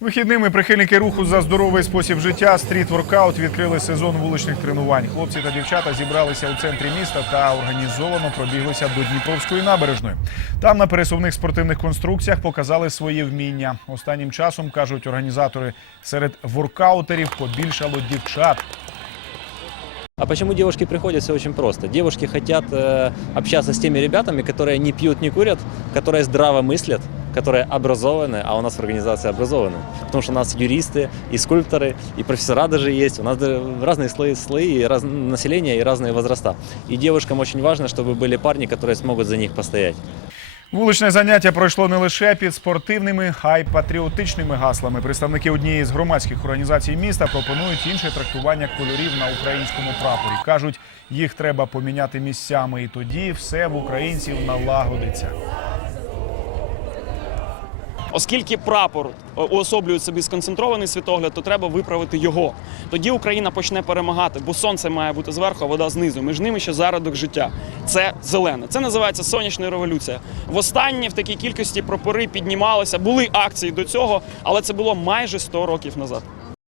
Вихідними прихильники руху за здоровий спосіб життя стріт-воркаут відкрили сезон вуличних тренувань. Хлопці та дівчата зібралися у центрі міста та організовано пробіглися до Дніпровської набережної. Там на пересувних спортивних конструкціях показали свої вміння. Останнім часом кажуть організатори, серед воркаутерів побільшало дівчат. А почему девушки приходят? Все очень просто. Девушки хотят э, общаться с теми ребятами, которые не пьют, не курят, которые здраво мыслят, которые образованы, а у нас в организации образованы. Потому что у нас юристы, и скульпторы, и профессора даже есть. У нас даже разные слои, слои и раз, населения и разные возраста. И девушкам очень важно, чтобы были парни, которые смогут за них постоять. Вуличне заняття пройшло не лише під спортивними, а й патріотичними гаслами. Представники однієї з громадських організацій міста пропонують інше трактування кольорів на українському прапорі. кажуть, їх треба поміняти місцями, і тоді все в українців налагодиться. Оскільки прапор е, уособлює собі сконцентрований світогляд, то треба виправити його. Тоді Україна почне перемагати, бо сонце має бути зверху, а вода знизу. Між ними ще зародок життя. Це зелене. Це називається сонячна революція. Востаннє в такій кількості прапори піднімалися. Були акції до цього, але це було майже 100 років назад.